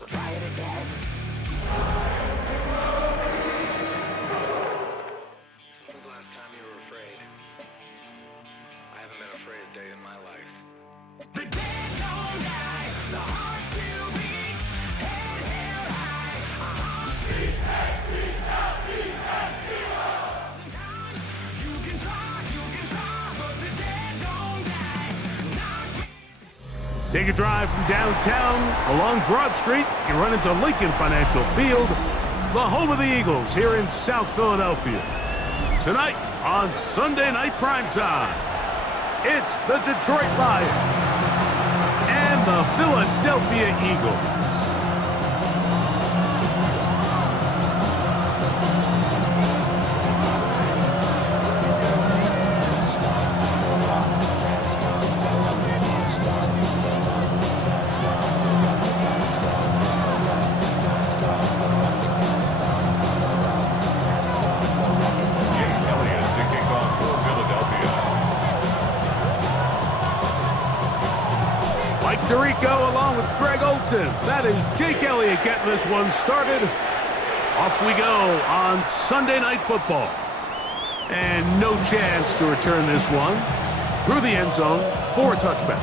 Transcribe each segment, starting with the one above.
we'll try it again. When's the last time you were afraid? I haven't been afraid a day in my life. The dead don't die, the heart still beats, head held high, our heart beats, sometimes you can try, but the dead don't die. Knock me. Take a drive from downtown along Broad Street. You run into Lincoln Financial Field, the home of the Eagles here in South Philadelphia. Tonight on Sunday Night Primetime, it's the Detroit Lions and the Philadelphia Eagles. Tirico along with Greg Olson. That is Jake Elliott getting this one started. Off we go on Sunday Night Football. And no chance to return this one through the end zone for a touchback.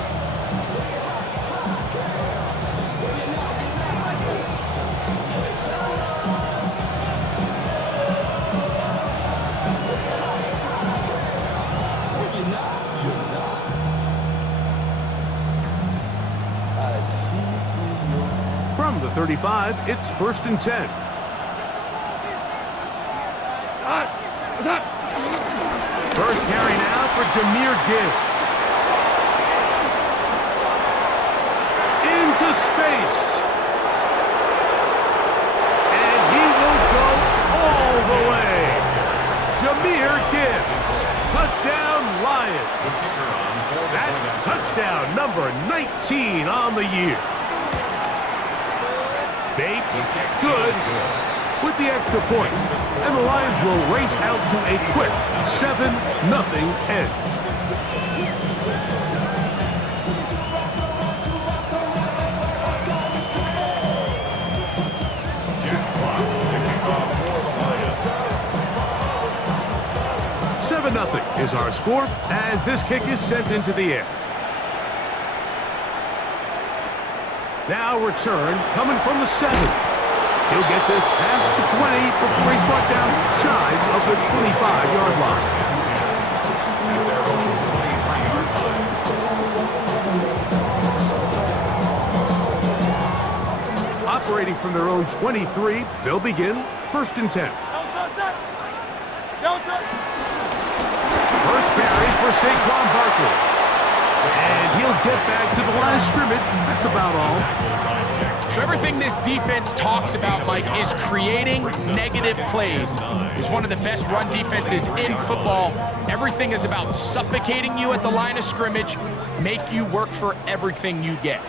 From the 35, it's 1st and 10. First carry now for Jahmyr Gibbs. Into space. And he will go all the way. Jahmyr Gibbs. Touchdown Lions. That touchdown number 19 on the year. Bates, good, with the extra point. And the Lions will race out to a quick 7-0 edge. Seven 0 is our score as this kick is sent into the air. Now return coming from the 7. He'll get this past the 20 before he's brought down shy of the 25-yard line. Operating from their own 23, they'll begin 1st and 10. First carry for Saquon Barkley. And he'll get back to the line of scrimmage. That's about all. So everything this defense talks about, Mike, is creating negative plays. It's one of the best run defenses in football. Everything is about suffocating you at the line of scrimmage, make you work for everything you get.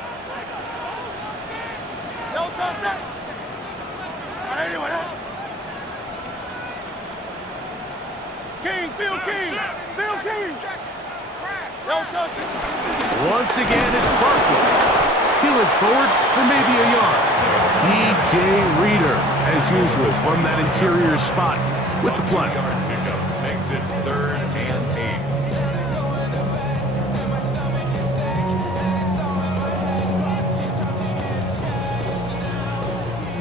Once again, it's Barkley. Peeling forward for maybe a yard. DJ Reader, as usual, from that interior spot with the play. Makes it 3rd and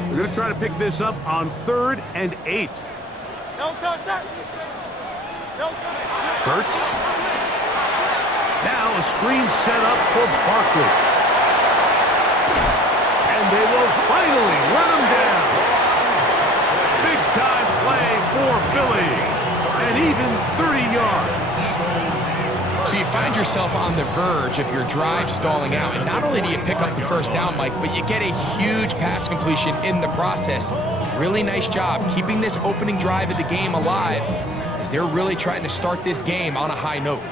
8. We're going to try to pick this up on 3rd and 8. Hurts. Now a screen set up for Barkley. And they will finally run him down. Big time play for Philly. And even 30 yards. So you find yourself on the verge of your drive stalling out. And not only do you pick up the first down, Mike, but you get a huge pass completion in the process. Really nice job keeping this opening drive of the game alive as they're really trying to start this game on a high note.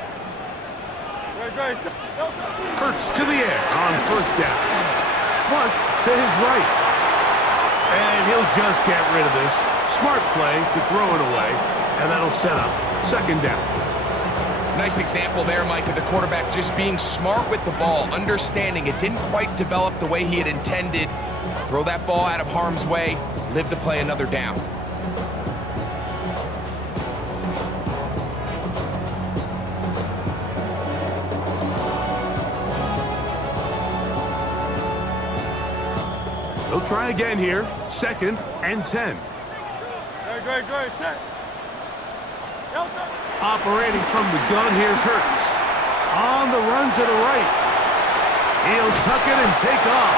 Hurts to the air on 1st down. Flush to his right. And he'll just get rid of this. Smart play to throw it away. And that'll set up 2nd down. Nice example there, Mike, of the quarterback just being smart with the ball, understanding it didn't quite develop the way he had intended, Throw that ball out of harm's way, live to play another down. They'll try again here. 2nd and 10. Great. Set. Operating from the gun, here's Hurts. On the run to the right. He'll tuck it and take off.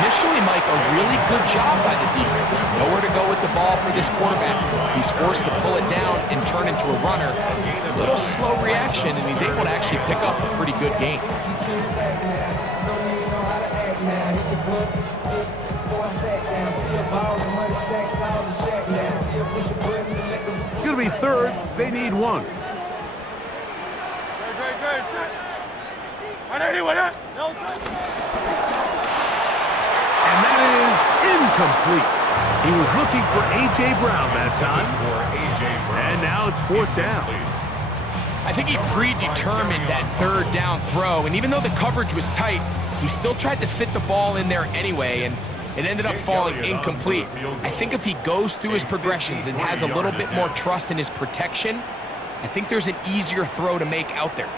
Initially, Mike, a really good job by the defense. Nowhere to go with the ball for this quarterback. He's forced to pull it down and turn into a runner. A little slow reaction, and he's able to actually pick up a pretty good gain. It's going to be 3rd. They need 1. Great. Set. And that is incomplete. He was looking for A.J. Brown that time. And now it's 4th down. I think he predetermined that 3rd down throw, and even though the coverage was tight, he still tried to fit the ball in there anyway, and it ended up falling incomplete. I think if he goes through his progressions and has a little bit more trust in his protection, I think there's an easier throw to make out there.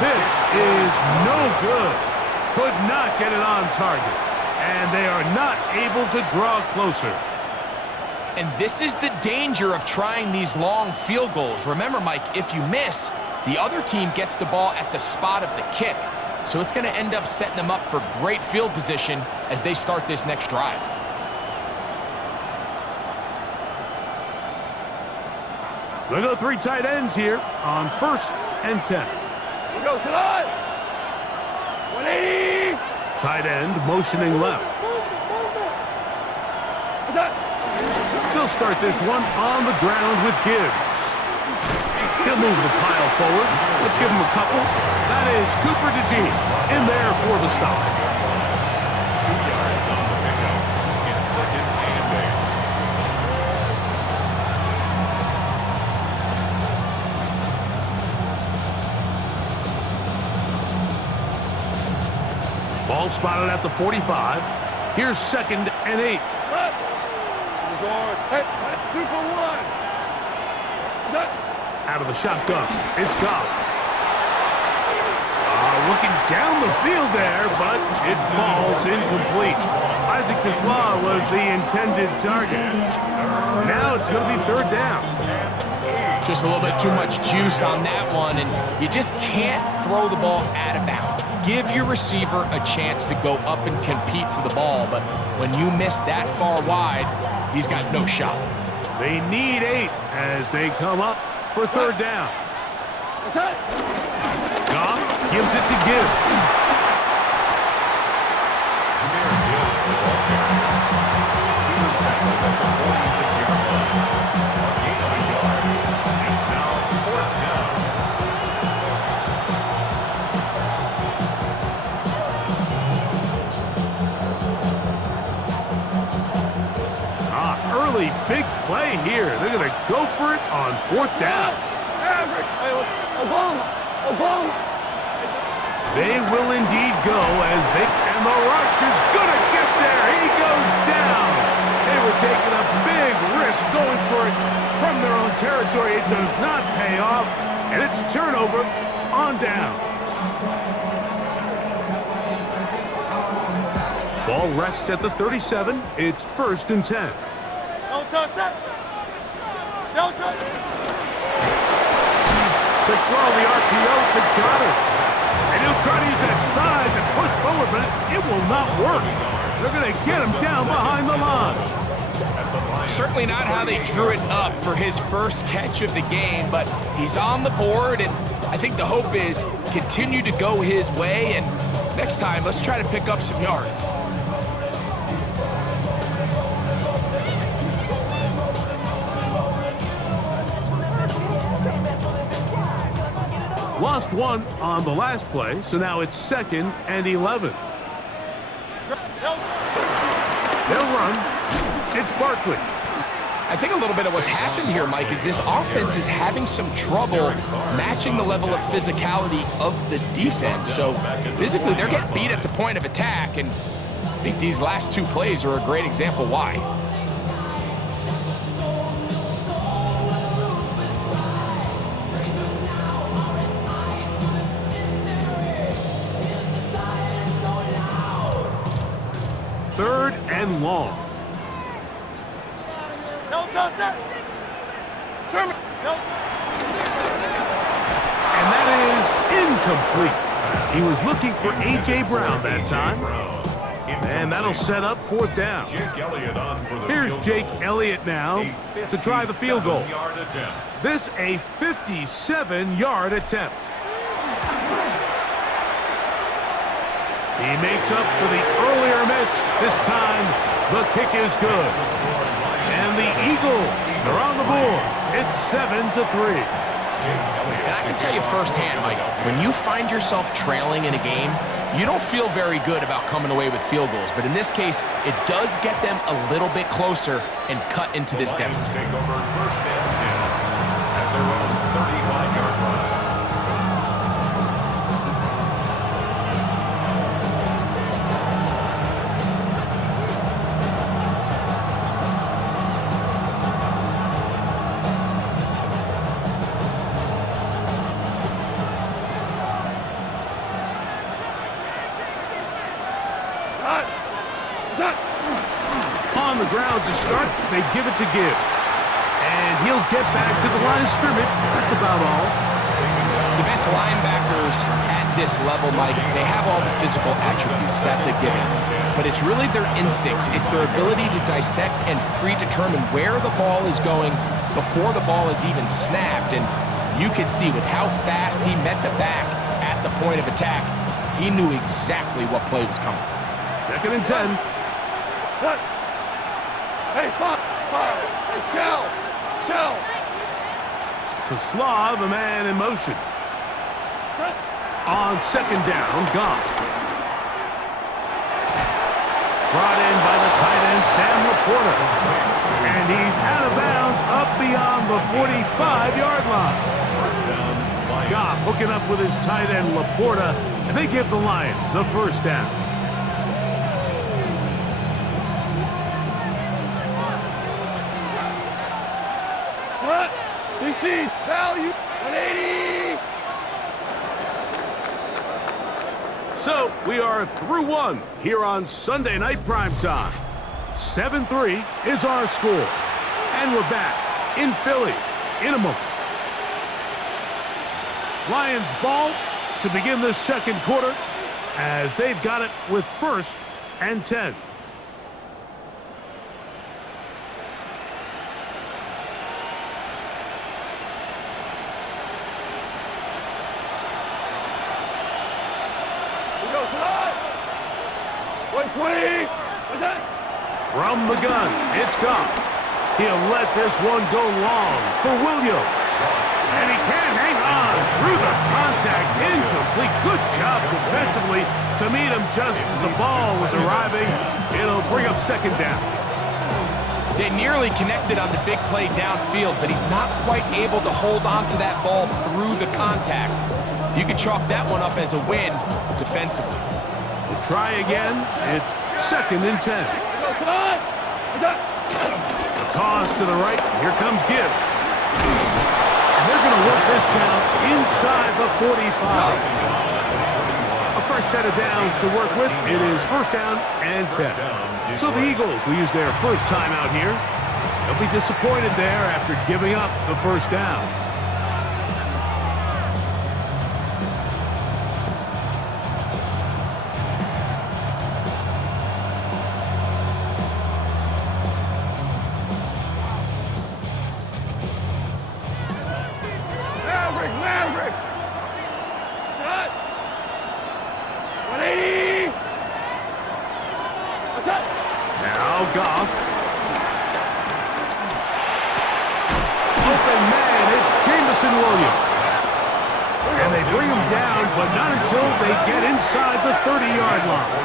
This is no good. Could not get it on target. And they are not able to draw closer. And this is the danger of trying these long field goals. Remember, Mike, if you miss, the other team gets the ball at the spot of the kick. So it's going to end up setting them up for great field position as they start this next drive. They go 3 tight ends here on 1st and 10. Go to the 180. Tight end motioning left. They'll start this one on the ground with Gibbs. He'll move the pile forward. Let's give him a couple. That is Cooper DeGene in there for the stop. 2 yards on the pickup. It's 2nd and 8. Ball spotted at the 45. Here's 2nd and 8. Hey, 2 for 1. Out of the shotgun, it's Goff. Looking down the field there, but it falls incomplete. Isaac Tisla was the intended target. Now it's going to be 3rd down. Just a little bit too much juice on that one, and you just can't throw the ball out of bounds. Give your receiver a chance to go up and compete for the ball, but when you miss that far wide, he's got no shot. They need 8 as they come up for 3rd down. Goff gives it to Gibbs. Jameer Gibbs, the ball carrier. He was tackled at the 46-yard line. A gain of a yard. It's now 4th down. Early big play here. They're going to go for it on 4th down. They will indeed go and the rush is going to get there. He goes down. They were taking a big risk going for it from their own territory. It does not pay off, and it's turnover on down. Ball rests at the 37. It's 1st and 10. Don't touch. Don't touch. They throw the RPO to Goddard. And he'll try to use that size and push forward, but it will not work. They're going to get him down behind the line. Certainly not how they drew it up for his first catch of the game, but he's on the board, and I think the hope is continue to go his way, and next time, let's try to pick up some yards. Lost 1 on the last play, so now it's 2nd and 11. They'll run. It's Barkley. I think a little bit of what's happened here, Mike, is this offense is having some trouble matching the level of physicality of the defense. So physically, they're getting beat at the point of attack, and I think these last two plays are a great example why. Third and long. And that is incomplete. He was looking for A.J. Brown that time. And that'll set up fourth down. Here's Jake Elliott now to try the field goal. This a 57-yard attempt. He makes up for the earlier miss. This time, the kick is good. And the Eagles are on the board. It's 7-3. And I can tell you firsthand, Mike, when you find yourself trailing in a game, you don't feel very good about coming away with field goals. But in this case, it does get them a little bit closer and cut into this deficit. Take over first and 10 at their own 35-yard line. On the ground to start, they give it to Gibbs. And he'll get back to the line of scrimmage. That's about all. The best linebackers at this level, Mike, they have all the physical attributes. That's a given. But it's really their instincts. It's their ability to dissect and predetermine where the ball is going before the ball is even snapped. And you could see with how fast he met the back at the point of attack, he knew exactly what play was coming. Second and 10. What? Hey, Bob! Hey, Shell! To Slaw, the man in motion. On second down, Goff. Brought in by the tight end, Sam Laporta. And he's out of bounds up beyond the 45-yard line. Goff hooking up with his tight end, Laporta, and they give the Lions a first down. What? DC, value, 180! So we are through one here on Sunday Night Primetime. 7-3 is our score. And we're back in Philly in a moment. Lions ball to begin the second quarter as they've got it with first and 10. From the gun, it's Goff. He'll let this one go long for Williams. And he can't hang on through the contact. Incomplete. Good job defensively to meet him just as the ball was arriving. It'll bring up second down. They nearly connected on the big play downfield, but he's not quite able to hold on to that ball through the contact. You can chalk that one up as a win defensively. We'll try again. It's second and 10. A toss to the right. Here comes Gibbs. And they're going to work this down inside the 45. A fresh set of downs to work with. It is first down and 10. So the Eagles will use their first time out here. They'll be disappointed there after giving up the first down. Maverick! Cut! 180! What's up? Now Goff. Open man, it's Jameson Williams. And they bring him down, but not until they get inside the 30-yard line.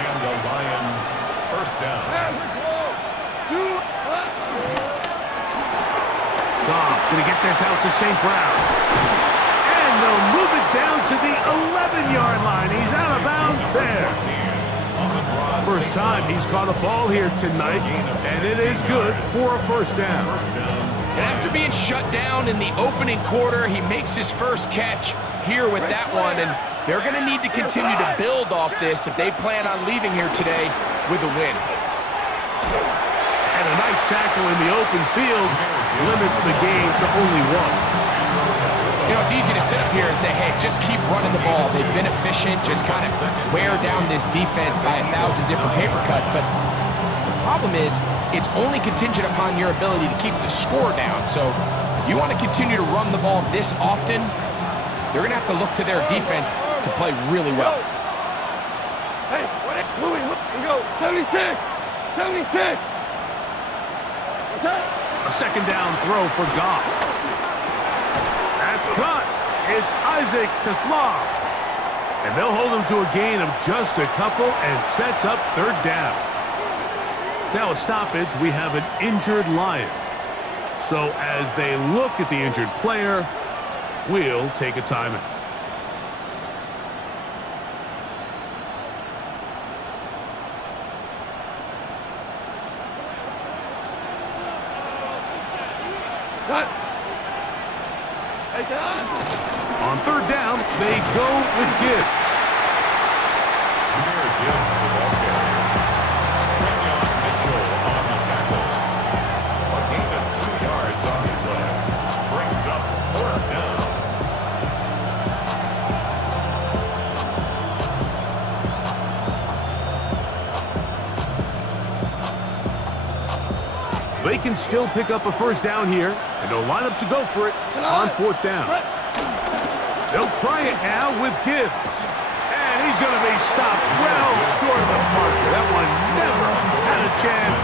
And the Lions first down. Maverick, 2, Gonna get this out to St. Brown. And they'll move it down to the 11-yard line. He's out of bounds there. First time he's caught a ball here tonight, and it is good for a first down. And after being shut down in the opening quarter, he makes his first catch here with that one, and they're going to need to continue to build off this if they plan on leaving here today with a win. And a nice tackle in the open field limits the game to only one. You know, it's easy to sit up here and say, hey, just keep running the ball. They've been efficient, just kind of wear down this defense by 1,000 different paper cuts. But the problem is, it's only contingent upon your ability to keep the score down. So if you want to continue to run the ball this often, they're going to have to look to their defense to play really well. Hey, Louis, look, we go. 76! 76! What's that? A second down throw for Goff. That's caught. It's Isaac to Slav. And they'll hold him to a gain of just a couple and sets up third down. Now a stoppage, we have an injured Lion. So as they look at the injured player, we'll take a timeout. Cut! Hey, cut! On third down, they go with Gibbs. Jameer Gibbs, the ball carrier. Kenyon Mitchell on the tackle. A gain of 2 yards on the play. Brings up fourth down. They can still pick up a first down here, and they'll line up to go for it on fourth down. They'll try it now with Gibbs. And he's going to be stopped well short of the marker. That one never had a chance.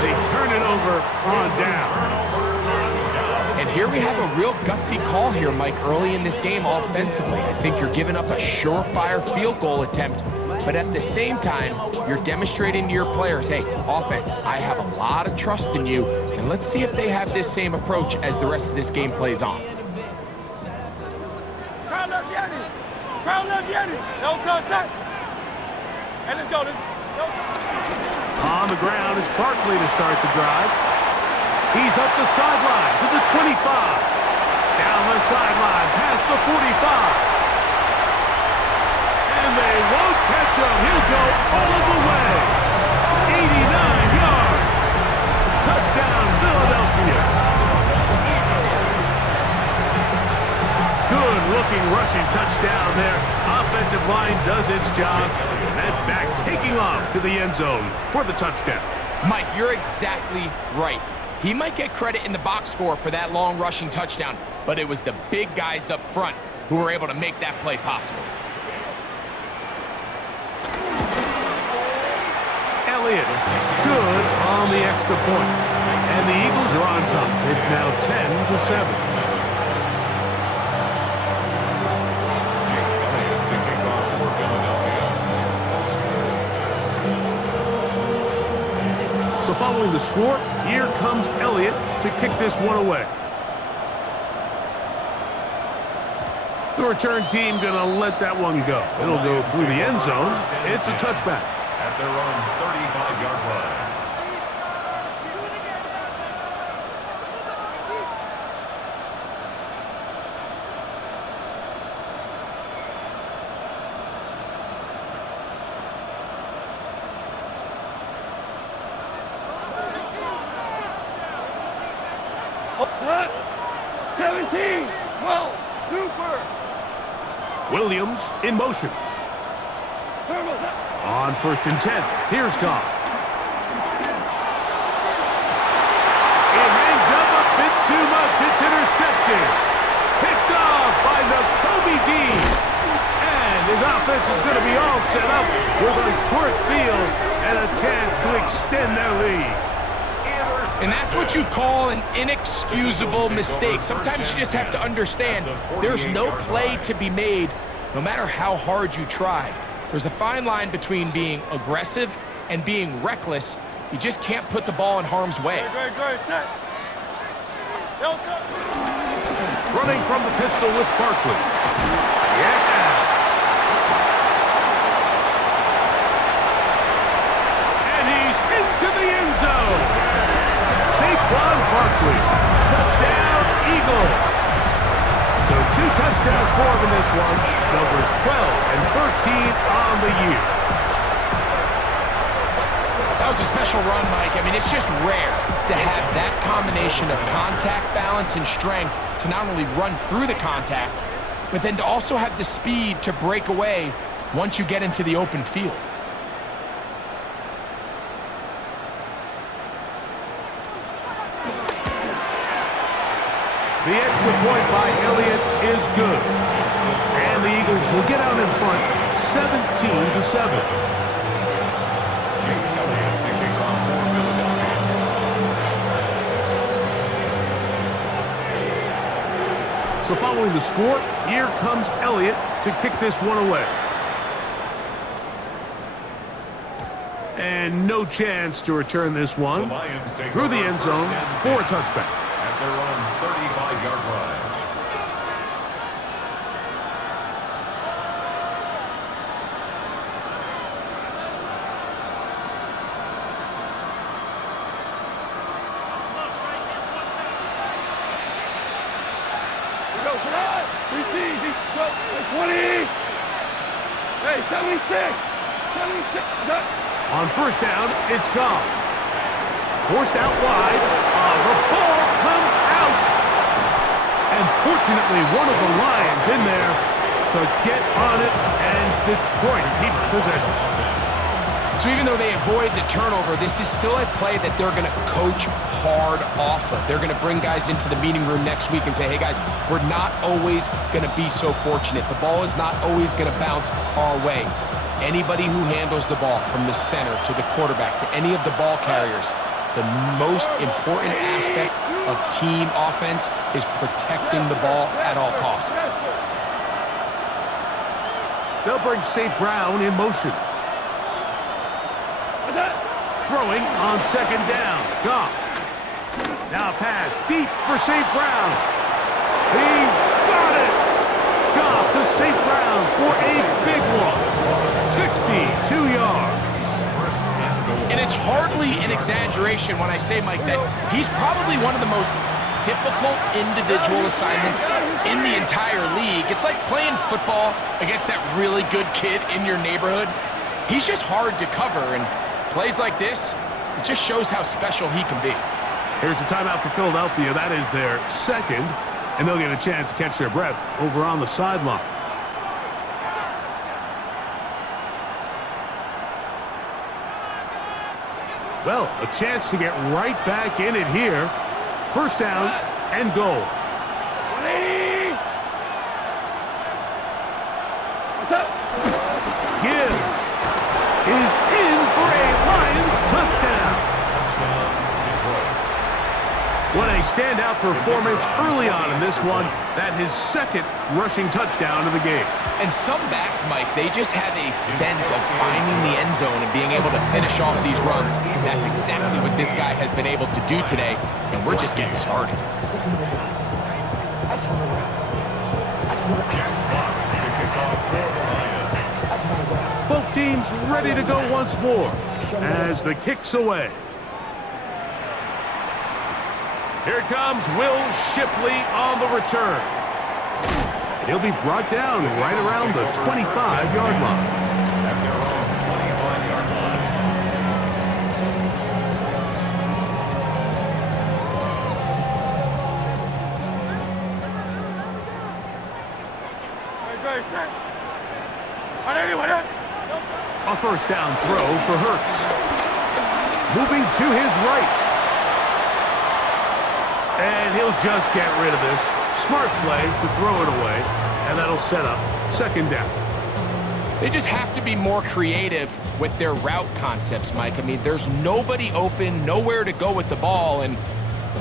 They turn it over on down. And here we have a real gutsy call here, Mike, early in this game offensively. I think you're giving up a surefire field goal attempt, but at the same time, you're demonstrating to your players, hey, offense, I have a lot of trust in you, and let's see if they have this same approach as the rest of this game plays on. Crowd left Yanni! Crowd left Yanni! No contact! And let's go. On the ground, it's Barkley to start the drive. He's up the sideline to the 25. Down the sideline, past the 45. And they won't catch him. He'll go all the way. 89 yards. Touchdown, Philadelphia. Good-looking rushing touchdown there. Offensive line does its job. And that back taking off to the end zone for the touchdown. Mike, you're exactly right. He might get credit in the box score for that long rushing touchdown, but it was the big guys up front who were able to make that play possible. Elliott, good on the extra point. And the Eagles are on top. It's now 10-7. Jake Elliott to kick off for Philadelphia. So following the score, here comes Elliott to kick this one away. The return team going to let that one go. It'll go through the end zone. It's a touchback. At their own 35-yard line. What? 17! 12! Super! Williams in motion. Turbo's out! On 1st and 10, here's Goff. It hangs up a bit too much. It's intercepted. Picked off by Nakobe Dean. And his offense is going to be all set up with a short field and a chance to extend their lead. And that's what you call an inexcusable mistake. Sometimes you just have to understand there's no play to be made no matter how hard you try. There's a fine line between being aggressive and being reckless. You just can't put the ball in harm's way. Great, set! Running from the pistol with Barkley. Yeah. And he's into the end zone. Saquon Barkley. Touchdown, Eagles. So 2 touchdowns for him in this one. Numbers 12 and 13 on the year. That was a special run, Mike. I mean, it's just rare to have that combination of contact, balance, and strength to not only run through the contact, but then to also have the speed to break away once you get into the open field. The extra point by Elliott is good. And the Eagles will get out in front 17-7. So following the score, here comes Elliott to kick this one away. And no chance to return this one through the end zone for a touchback. At their own 35-yard line. Go, come on! 20! Hey, 76! 76! On first down, it's Goff. Forced out wide. The ball comes out. And fortunately, one of the Lions in there to get on it, and Detroit keeps possession. So even though they avoid the turnover, this is still a play that they're going to coach hard off of. They're going to bring guys into the meeting room next week and say, hey guys, we're not always going to be so fortunate. The ball is not always going to bounce our way. Anybody who handles the ball from the center to the quarterback to any of the ball carriers, the most important aspect of team offense is protecting the ball at all costs. They'll bring St. Brown in motion. Throwing on second down. Goff. Now pass deep for St. Brown. He's got it. Goff to St. Brown for a big one. 62 yards. And it's hardly an exaggeration when I say, Mike, that he's probably one of the most difficult individual assignments in the entire league. It's like playing football against that really good kid in your neighborhood. He's just hard to cover, and plays like this, it just shows how special he can be. Here's a timeout for Philadelphia. That is their second, and they'll get a chance to catch their breath over on the sideline. Well, a chance to get right back in it here. First down and goal. What's up? Gibbs is in for a Lions touchdown. What a standout performance early on in this one. That his second rushing touchdown of the game. And some backs, Mike, they just have a sense of finding the end zone and being able to finish off these runs. That's exactly what this guy has been able to do today, and we're just getting started. Both teams ready to go once more as the kick's away. Here comes Will Shipley on the return. And he'll be brought down right around the 25-yard line. At their own 25-yard line. A first down throw for Hurts. Moving to his right. And he'll just get rid of this. Smart play to throw it away, and that'll set up second down. They just have to be more creative with their route concepts, Mike. I mean, there's nobody open, nowhere to go with the ball, and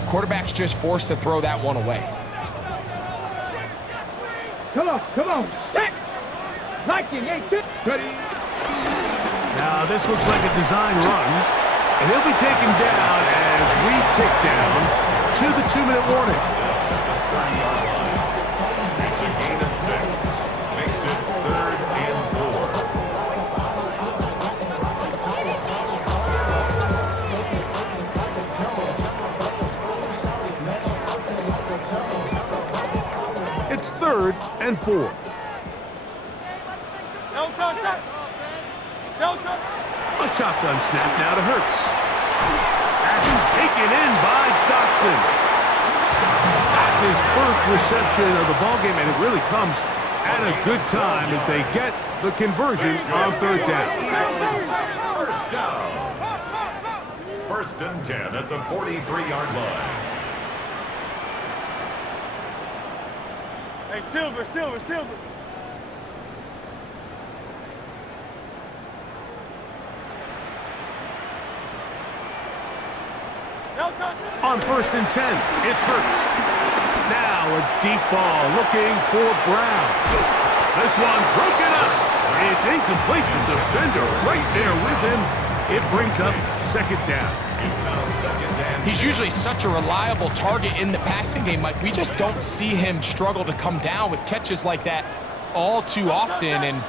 quarterback's just forced to throw that one away. Come on, set! Like it, ain't it? Ready? Now, this looks like a design run, and he'll be taken down as we tick down to the 2-minute warning. 30-yard line. It's a gain of 6. Makes it 3rd and 4. It's 3rd and 4. Don't touch it. Don't touch. A shotgun snap now to Hurts. That's taken in by Dotson. That's his first reception of the ballgame, and it really comes at a good time as they get the conversion on 3rd down. First down. 1st and 10 at the 43-yard line. Hey, Silver. Don't touch it. On 1st and 10, it's Hurts. Now a deep ball looking for Brown. This one broken up. It's incomplete. The defender right there with him. It brings up 2nd down. It's now 2nd and He's usually such a reliable target in the passing game, Mike. We just don't see him struggle to come down with catches like that all too often. And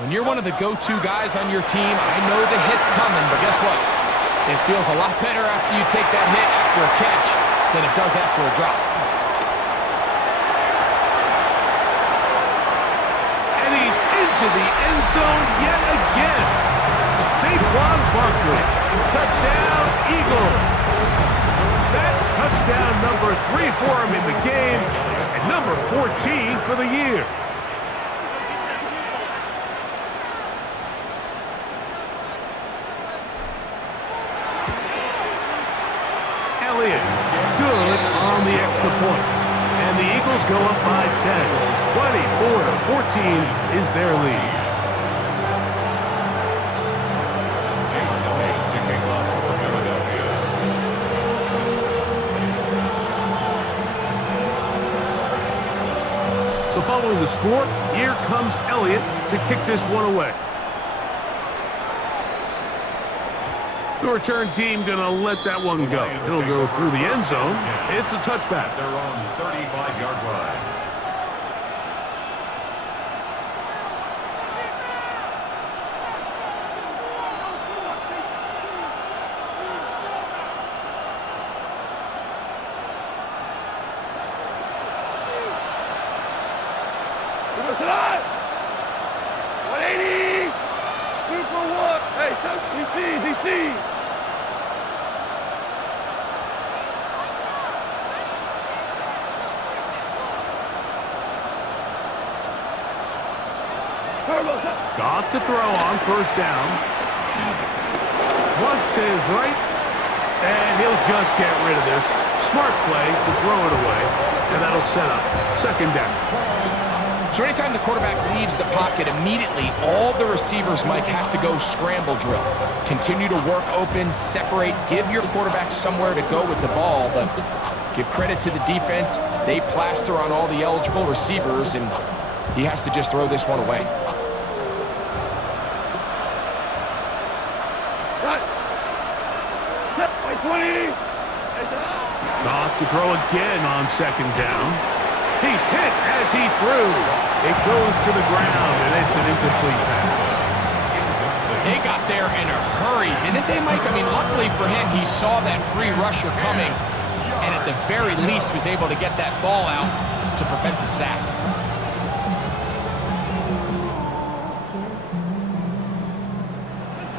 when you're one of the go-to guys on your team, I know the hit's coming, but guess what? It feels a lot better after you take that hit after a catch than it does after a drop. And he's into the end zone yet again. Saquon Barkley. Touchdown, Eagles. That touchdown number 3 for him in the game and number 14 for the year. Elliott, good on the extra point. And the Eagles go up by 10. 24-14 is their lead. Jake Elliott to kick off for Philadelphia. So following the score, here comes Elliott to kick this one away. The return team gonna let that one go. It'll go through the end zone. It's a touchback. They're on 35-yard line. Tonight. 180. 2 for 1. Hey, DC. Goff to throw on 1st down. Flush to his right. And he'll just get rid of this. Smart play to throw it away. And that'll set up 2nd down. So anytime the quarterback leaves the pocket, immediately all the receivers might have to go scramble drill. Continue to work open, separate, give your quarterback somewhere to go with the ball, but give credit to the defense. They plaster on all the eligible receivers, and he has to just throw this one away. Set by 20. Goff to throw again on 2nd down. He's hit as he threw. It goes to the ground, and it's an incomplete pass. They got there in a hurry, didn't they, Mike? I mean, luckily for him, he saw that free rusher coming, and at the very least was able to get that ball out to prevent the sack.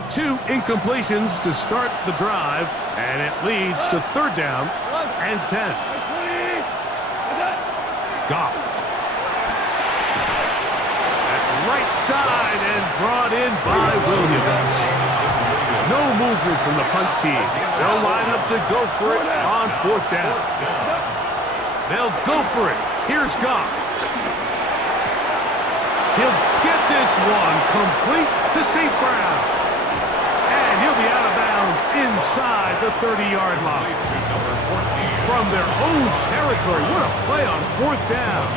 Two incompletions to start the drive, and it leads to 3rd down and 10. Goff. That's right side and brought in by Williams. No movement from the punt team. They'll line up to go for it on 4th down. They'll go for it. Here's Goff. He'll get this one complete to St. Brown. And he'll be out of bounds inside the 30-yard line. From their own territory. What a play on 4th down.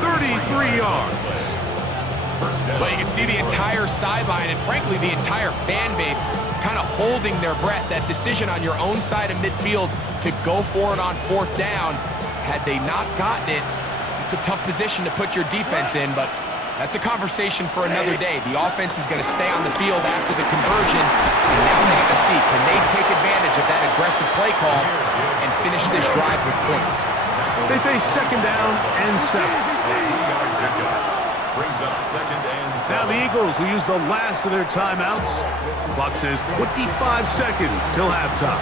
33 yards. First down. But you can see the entire sideline and, frankly, the entire fan base kind of holding their breath. That decision on your own side of midfield to go for it on 4th down, had they not gotten it, it's a tough position to put your defense in, but that's a conversation for another day. The offense is going to stay on the field after the conversion, and now they got to see, can they take advantage of that aggressive play call and finish this drive with points? They face 2nd down and 7. Brings up 2nd and 7. Now the Eagles will use the last of their timeouts. Clock says 25 seconds till halftime.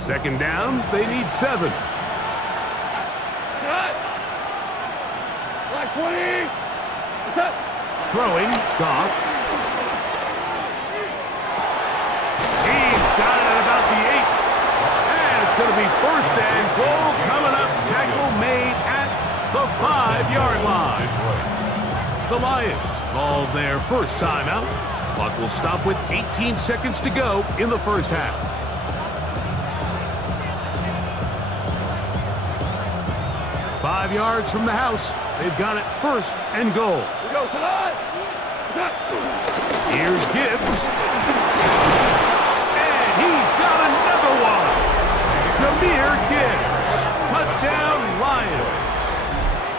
Second down, they need 7. Black 20. What's up? Throwing, Goff. He's got it at about the 8. And it's going to be 1st and goal coming up. Tackle made at the 5-yard line. The Lions call their first timeout. Clock will stop with 18 seconds to go in the first half. Five yards from the house. They've got it 1st and goal. We go tonight. Here's Gibbs. And he's got another one. Jahmyr Gibbs. Touchdown Lions.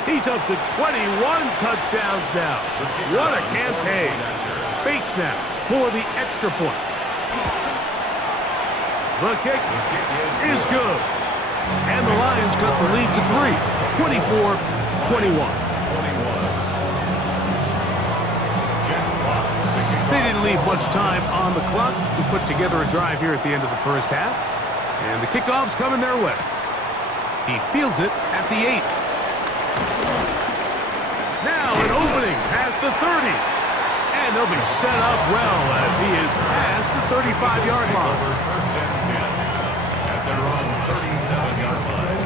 He's up to 21 touchdowns now. What a campaign. Bates now for the extra point. The kick is good. And the Lions cut the lead to 3, 24-21. They didn't leave much time on the clock to put together a drive here at the end of the first half. And the kickoff's coming their way. He fields it at the 8. Now an opening past the 30. And they'll be set up well as he is past the 35-yard line. 1st and 10 at their own 37-yard line.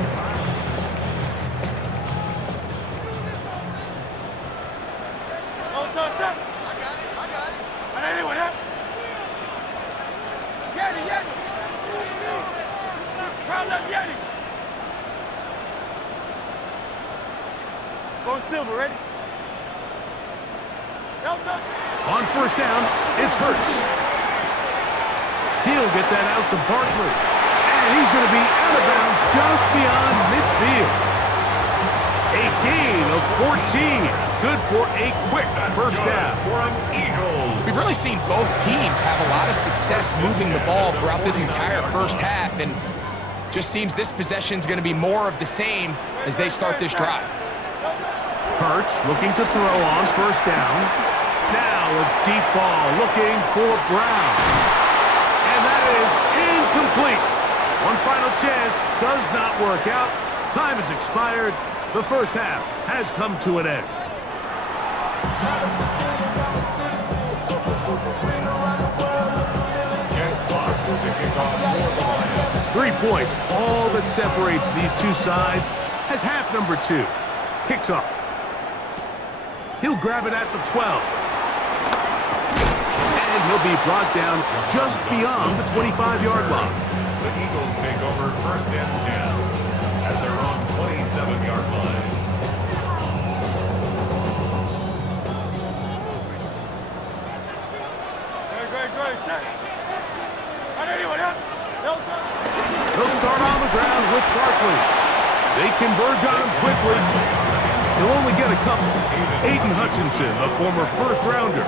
Don't touch it. I got it. And anyway, yeah. Yeti. Crowd left Yeti. Go Silver, ready? Don't touch it. On 1st down, it's Hurts. He'll get that out to Barkley. And he's going to be out of bounds just beyond midfield. A gain of 14. Good for a quick first down. We've really seen both teams have a lot of success moving the ball throughout this entire first half, and just seems this possession is going to be more of the same as they start this drive. Hurts looking to throw on 1st down. Now a deep ball looking for Brown. And that is incomplete. One final chance does not work out. Time has expired. The first half has come to an end. Jet Fox to kick off for the Lions. 3 points, all that separates these two sides, as half number 2 kicks off. He'll grab it at the 12. And he'll be brought down just beyond the 25-yard line. The Eagles take over 1st and 10 at their own 27-yard line. Great. Set. And anyway, yeah. Don't touch it. They'll start on the ground with Barkley. They converge on him quickly. He'll only get a couple. Aiden Hutchinson, the former 1st-rounder,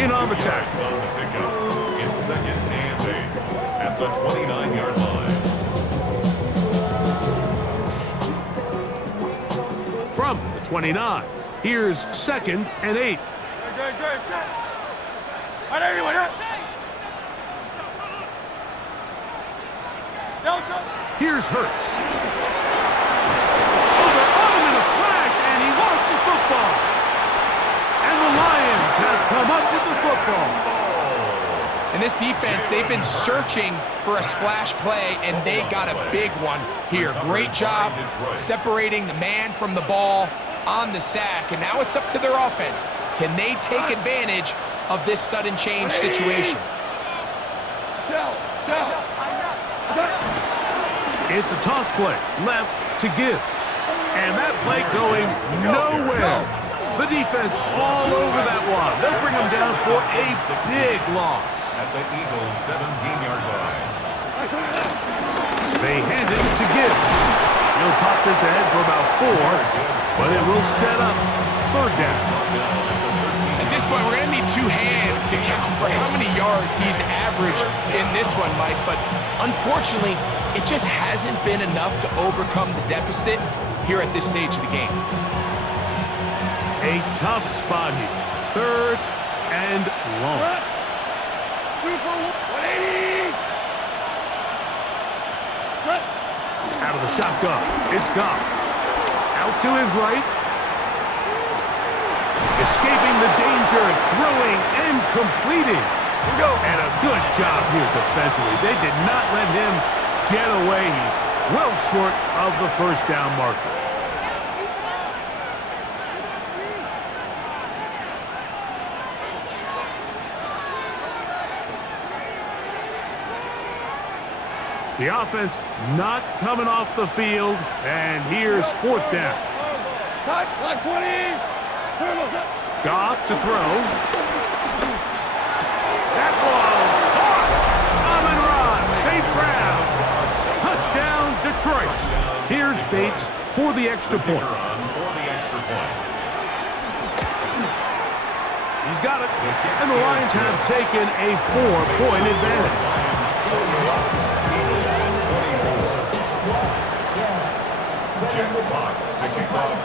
in on the tackle. On the pickup. It's 2nd and 8 at the 29-yard line. From the 29, here's 2nd and 8. Great. Set. And anyway, yeah. Don't touch it. Here's Hurts. Over on him in a flash, and he lost the football. And the Lions have come up with the football. And this defense, they've been searching for a splash play, and they got a big one here. Great job separating the man from the ball on the sack, and now it's up to their offense. Can they take advantage of this sudden change situation? It's a toss play, left to Gibbs. And that play going nowhere. The defense all over that one. They'll bring him down for a big loss. At the Eagles' 17-yard line. They hand it to Gibbs. He'll pop this ahead for about 4, but it will set up third down. At this point, we're going to need 2 hands to count for how many yards he's averaged in this one, Mike. But unfortunately, it just hasn't been enough to overcome the deficit here at this stage of the game. A tough spot here. Third and long. 180. Out of the shotgun. It's Goff. Out to his right. Escaping the danger, throwing and completing. And a good job here defensively. They did not let him get away. He's well short of the first down marker. The offense not coming off the field, and here's fourth down. Cut, like 20. Goff to throw. That ball caught. Amon-Ra, St. Brown. Touchdown, Detroit. Here's Bates for the extra point. He's got it, and the Lions have taken a 4-point advantage.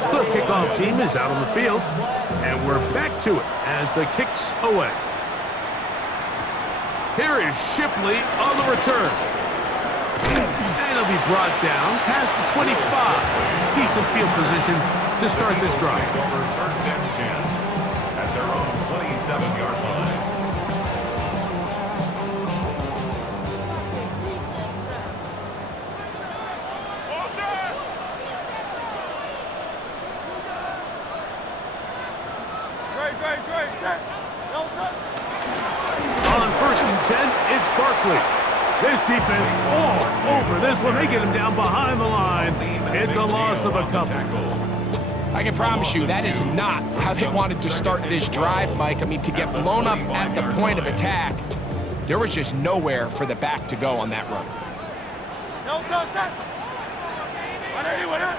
The kickoff team is out on the field, and we're back to it as the kick's away. Here is Shipley on the return. And he'll be brought down past the 25. Decent field position to start this drive. First and 10 at their own 27-yard line. On first and 10, it's Barkley. This defense all over this one. They get him down behind the line. It's a loss of a couple. I can promise you that is not how they wanted to start this drive, Mike. I mean, to get blown up at the point of attack, there was just nowhere for the back to go on that run. No touch that. 180 with it.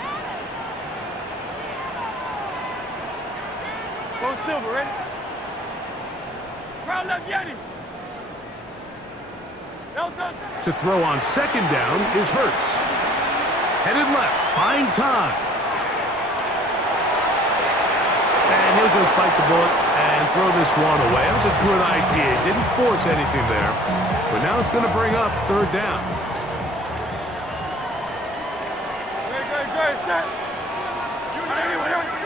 Go Silver, ready? Crowd left Yeti. No touch. To throw on second down is Hurts. Headed left, buying time. And he'll just bite the bullet and throw this one away. That was a good idea. Didn't force anything there. But now it's going to bring up third down. Great, set. 180 with it.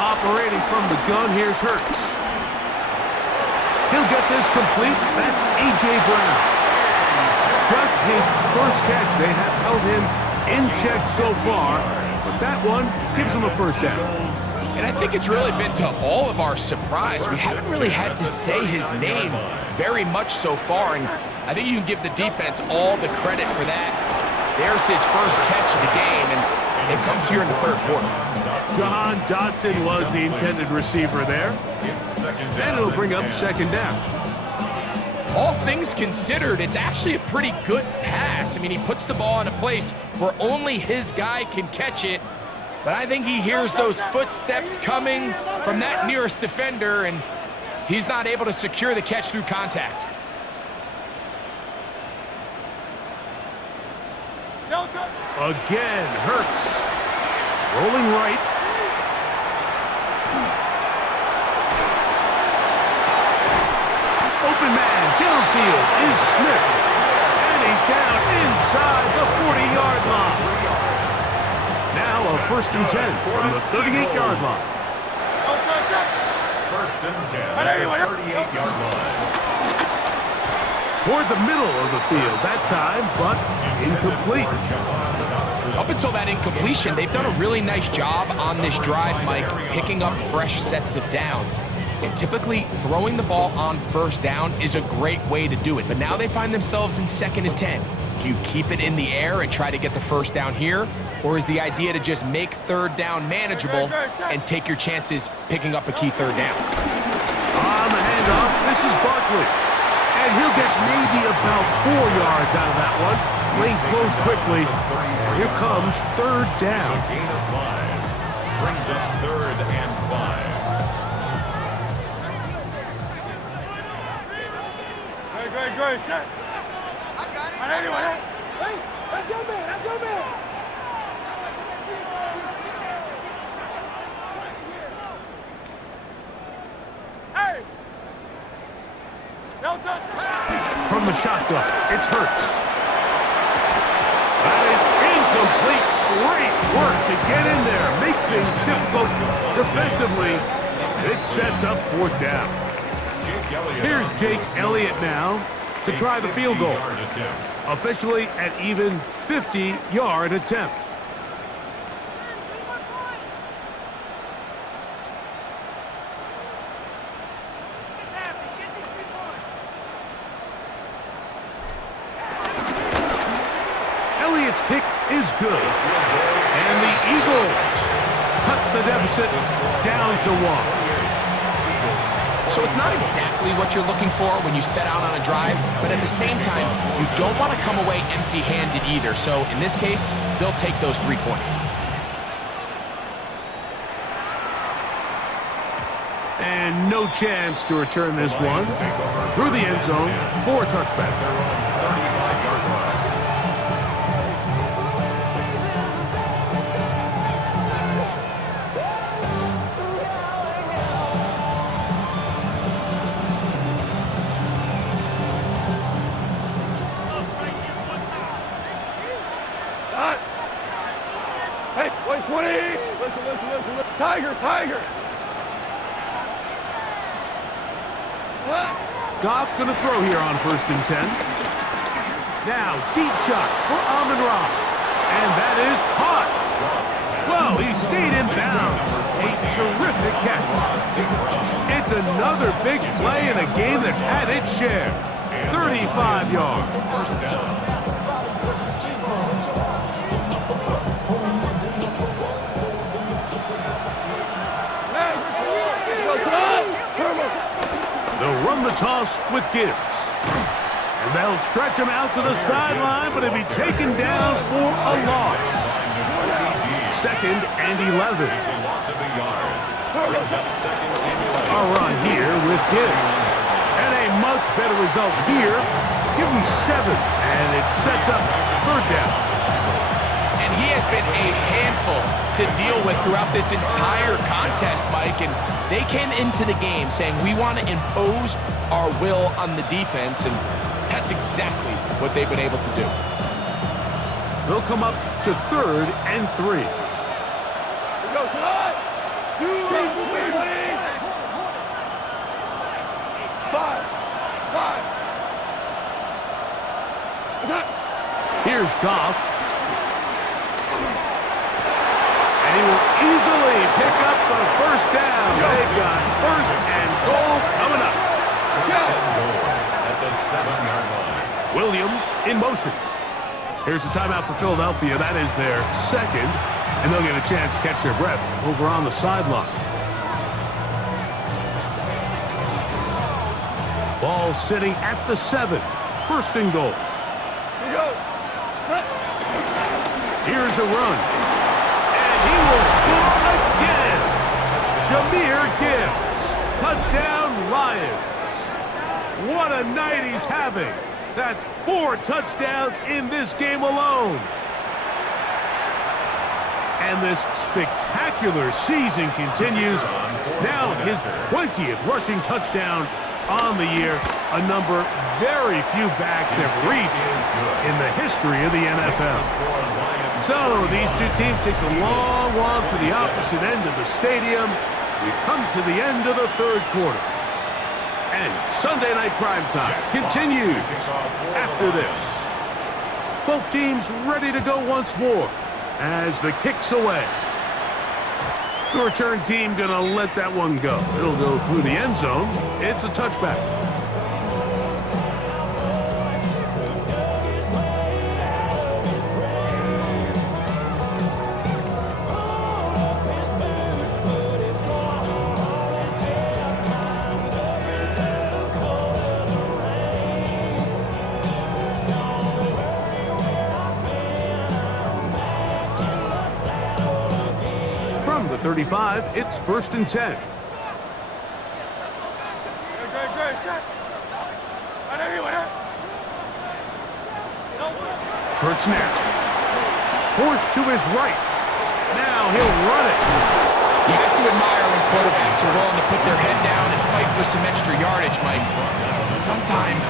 Operating from the gun, here's Hurts. He'll get this complete. That's A.J. Brown. Just his first catch. They have held him in check so far, but that one gives him a first down. And I think it's really been to all of our surprise. We haven't really had to say his name very much so far, and I think you can give the defense all the credit for that. There's his first catch of the game, and it comes here in the third quarter. John Dotson was the intended receiver there. And it'll bring up second down. All things considered, it's actually a pretty good pass. I mean, he puts the ball in a place where only his guy can catch it. But I think he hears those footsteps coming from that nearest defender, and he's not able to secure the catch through contact. Again, Hurts. Rolling right. Open man downfield is Smith. And he's down inside the 40-yard line. Now a first and 10 from the 38-yard line. First and 10 at the 38-yard line. Toward the middle of the field that time, but incomplete. Up until that incompletion, they've done a really nice job on this drive, Mike, picking up fresh sets of downs. And typically, throwing the ball on first down is a great way to do it. But now they find themselves in 2nd and 10. Do you keep it in the air and try to get the first down here? Or is the idea to just make 3rd down manageable and take your chances picking up a key 3rd down? On the handoff, this is Barkley. And he'll get maybe about 4 yards out of that one. Lane closed quickly. And here comes 3rd down. Gain of 5. Brings up 3rd and 5. Great, set. I got it. Anyway, hey, that's your man, that's your man. Hey! No touch. From the shotgun, it's Hurts. That is incomplete. Great work to get in there, make things difficult defensively. It sets up 4th down. Here's Jake Elliott now to try the field goal. Officially an even 50-yard attempt. Elliott's kick is good. And the Eagles cut the deficit down to 1. So it's not exactly what you're looking for when you set out on a drive, but at the same time, you don't want to come away empty-handed either. So in this case, they'll take those 3 points. And no chance to return this one. Through the end zone for a touchback. 35-yard line. Hey, wait, 20. Listen. Tiger. Goff gonna throw here on 1st and 10. Now, deep shot for Amon-Ra. And that is caught. Well, he stayed in bounds. A terrific catch. It's another big play in a game that's had its share. 35 yards. First down. They'll run the toss with Gibbs. And they'll stretch him out to the sideline, but he'll be taken down for a loss. 2nd and 11. A run here with Gibbs. And a much better result here. Give him 7, and it sets up 3rd down. And he has been a handful to deal with throughout this entire contest, Mike. And they came into the game saying, we want to impose our will on the defense. And that's exactly what they've been able to do. They'll come up to 3rd and 3. Go, Todd. 5. Here's Goff. And he will easily pick up the 1st down. They've got 1st and goal coming up. At the 7-yard line. Williams in motion. Here's the timeout for Philadelphia. That is their 2nd. And they'll get a chance to catch their breath over on the sideline. Ball sitting at the 7. 1st and goal. Here's a run. And he will score again. Jahmyr Gibbs. Touchdown, Lions. What a night he's having. That's 4 touchdowns in this game alone. And this spectacular season continues. Now his 20th rushing touchdown on the year, a number very few backs have reached in the history of the NFL. So these two teams take a long walk to the opposite end of the stadium. We've come to the end of the 3rd quarter. And Sunday Night Primetime continues after this. Both teams ready to go once more. as the kick's away. The return team gonna let that one go. It'll go through the end zone. It's a touchback. From the 35, it's 1st and 10. Hurts now. Forced to his right. Now he'll run it. You have to admire when quarterbacks are willing to put their head down and fight for some extra yardage, Mike. Sometimes,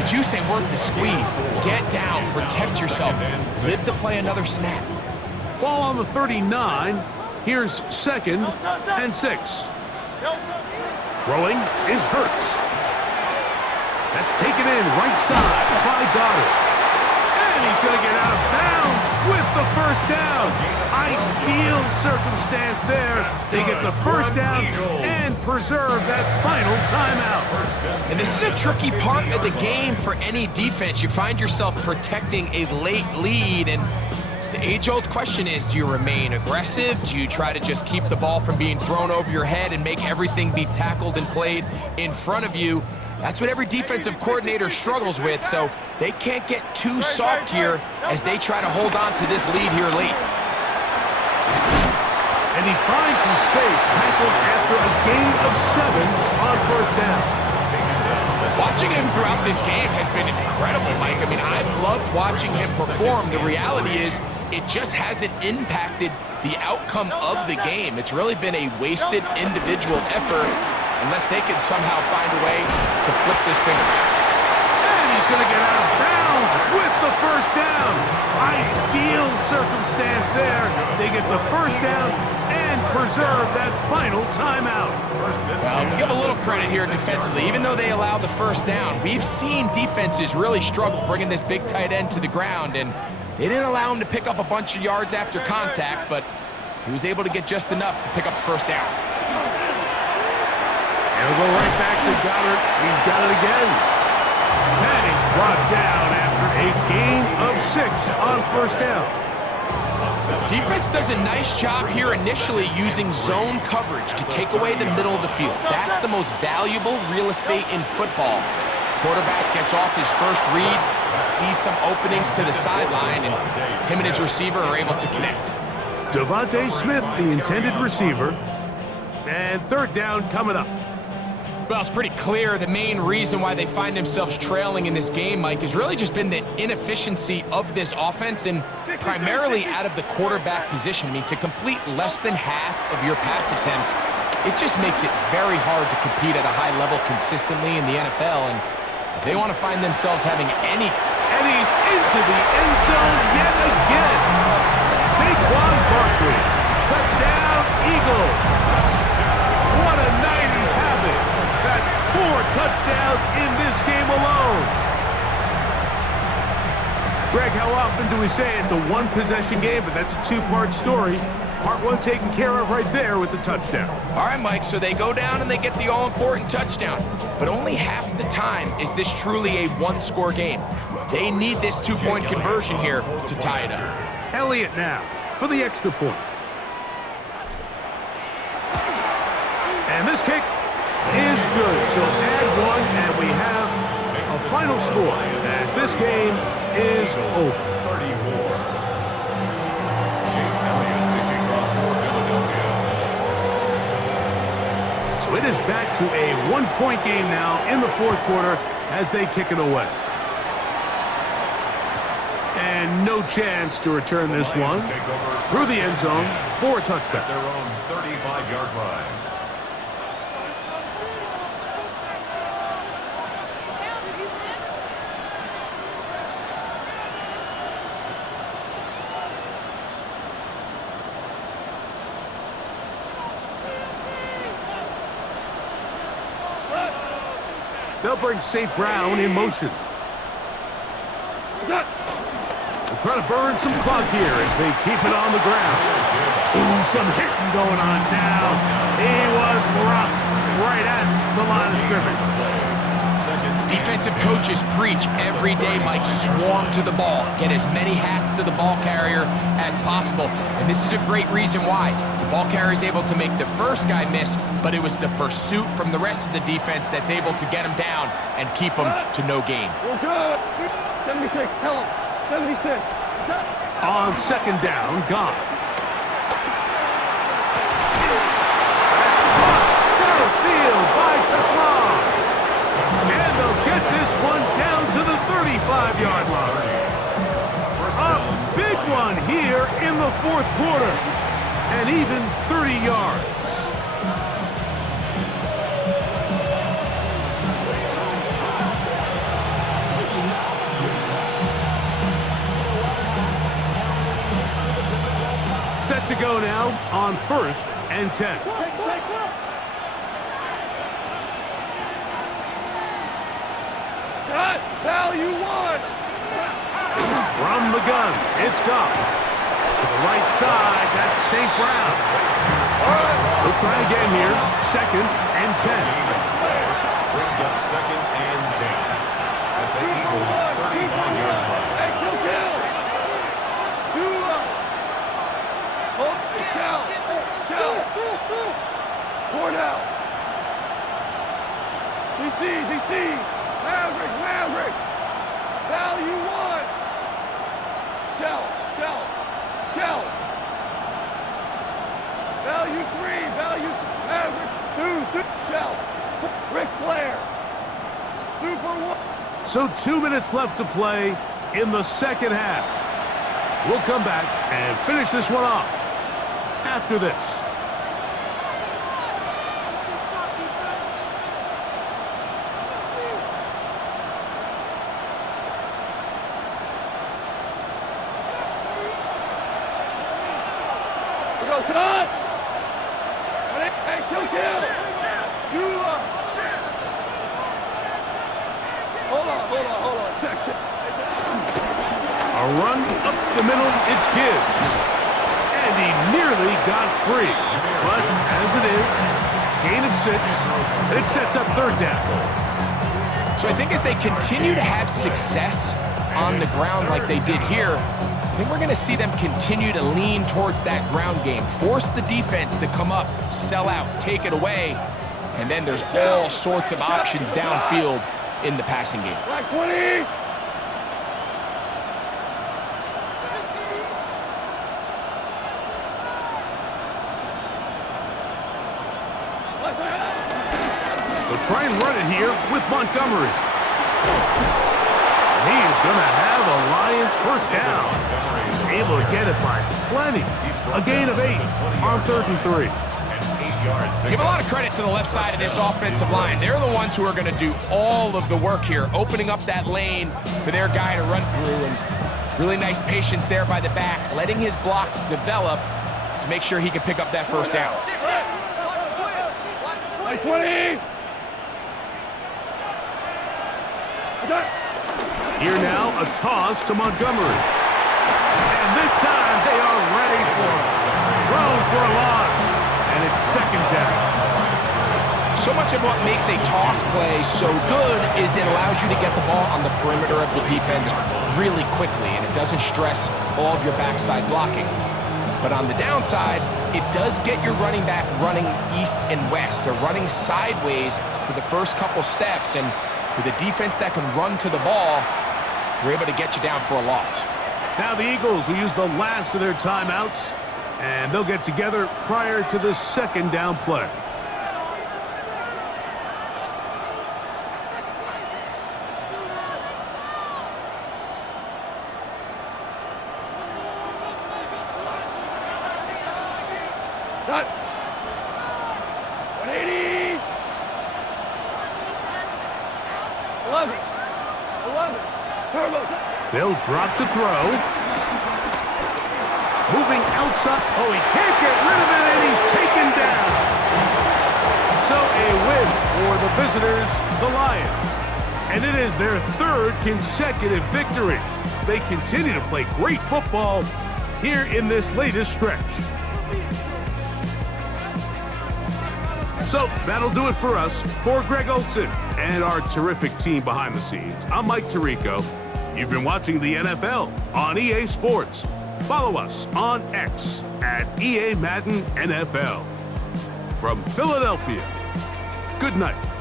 the juice ain't worth the squeeze. Get down, protect yourself, live to play another snap. Ball on the 39. Here's 2nd and 6. Throwing is Hurts. That's taken in right side by Goddard. And he's going to get out of bounds with the 1st down. Ideal circumstance there. They get the 1st down and preserve that final timeout. And this is a tricky part of the game for any defense. You find yourself protecting a late lead, and the age-old question is, do you remain aggressive? Do you try to just keep the ball from being thrown over your head and make everything be tackled and played in front of you? That's what every defensive coordinator struggles with, so they can't get too soft here as they try to hold on to this lead here late. And he finds some space, tackled after a gain of 7 on 1st down. Watching him throughout this game has been incredible, Mike. I mean, I've loved watching him perform. The reality is it just hasn't impacted the outcome of the game. It's really been a wasted individual effort unless they can somehow find a way to flip this thing around. And he's going to get out of bounds with the 1st down. Ideal circumstance there. They get the 1st down and preserve that final timeout. Well, we give a little credit here defensively. Even though they allowed the 1st down, we've seen defenses really struggle bringing this big tight end to the ground, and they didn't allow him to pick up a bunch of yards after contact, but he was able to get just enough to pick up the 1st down. And we'll go right back to Goddard. He's got it again. And he's brought down after a gain of 6 on 1st down. Defense does a nice job here initially using zone coverage to take away the middle of the field. That's the most valuable real estate in football. Quarterback gets off his first read, sees some openings to the sideline, and him and his receiver are able to connect. Devontae Smith, the intended receiver. And 3rd down coming up. Well, it's pretty clear the main reason why they find themselves trailing in this game, Mike, has really just been the inefficiency of this offense and primarily out of the quarterback position. I mean, to complete less than half of your pass attempts, it just makes it very hard to compete at a high level consistently in the NFL. And if they want to find themselves having any... And he's into the end zone yet again. Saquon Barkley. Touchdown, Eagles. What a night he's having. That's 4 touchdowns in this game alone. Greg, how often do we say it's a 1-possession game, but that's a 2-part story? Part 1 taken care of right there with the touchdown. All right, Mike, so they go down and they get the all-important touchdown. But only half the time is this truly a 1-score game. They need this 2-point conversion here to tie it up. Elliott now for the extra point. And this kick is good. So add 1, and we have a final score as this game is over. So it is back to a 1-point game now in the 4th quarter as they kick it away. And no chance to return this one through the end zone for a touchback. Their own 35-yard line. They'll bring St. Brown in motion. The trying to burn some clock here as they keep it on the ground. Ooh, some hitting going on now. He was rocked right at the line of scrimmage. Defensive coaches preach every day, Mike, swarm to the ball. Get as many hats to the ball carrier as possible. And this is a great reason why. The ball carrier is able to make the first guy miss, but it was the pursuit from the rest of the defense that's able to get him down and keep him to no gain. We're good. 76, tell him. 76. On second down, Goff. Downfield by Tesla. And they'll get this one down to the 35-yard line. A big one here in the fourth quarter. And even 30 yards. Set to go now on 1st and 10. Cut. Value 1. From the gun, it's Goff. To the right side, that's St. Brown. We'll try again here. 2nd and 10. Brings up 2nd and 10. At the Eagles' 35-yard line. Hey, kill. 2 up. Hold it down. Shell. 4 down. DC. Maverick. Value 1. Shell. Value 3. Maverick. 2. Shell. Ric Flair. Super 1. So 2 minutes left to play in the second half. We'll come back and finish this one off after this. We go, Todd. Hey, kill. 2 up. Hold on. Check. A run up the middle, it's Gibbs. And he nearly got free. But as it is, gain of 6, it sets up 3rd down. So I think as they continue to have success on the ground like they did here, I think we're going to see them continue to lean towards that ground game, force the defense to come up, sell out, take it away, and then there's all sorts of options downfield in the passing game. Black 20. They'll try and run it here with Montgomery. He is going to have a Lions first down. He's able to get it by plenty. A gain of 8 on 3rd and 3. Give a lot of credit to the left side of this offensive line. They're the ones who are going to do all of the work here, opening up that lane for their guy to run through. And really nice patience there by the back, letting his blocks develop to make sure he can pick up that first down. Black 20. Here now, a toss to Montgomery. And this time they are ready for it. Thrown for a loss. And it's 2nd down. So much of what makes a toss play so good is it allows you to get the ball on the perimeter of the defense really quickly, and it doesn't stress all of your backside blocking. But on the downside, it does get your running back running east and west. They're running sideways for the first couple steps, and with a defense that can run to the ball, we're able to get you down for a loss. Now the Eagles will use the last of their timeouts, and they'll get together prior to the 2nd down play. Cut. 180. 11. Turbos. They'll drop to throw. Moving outside. Oh, he can't get rid of it, and he's taken down. So a win for the visitors, the Lions. And it is their 3rd consecutive victory. they continue to play great football here in this latest stretch. So that'll do it for us. For Greg Olson and our terrific team behind the scenes, I'm Mike Tirico. You've been watching the NFL on EA Sports. Follow us on X at EA Madden NFL. From Philadelphia, good night.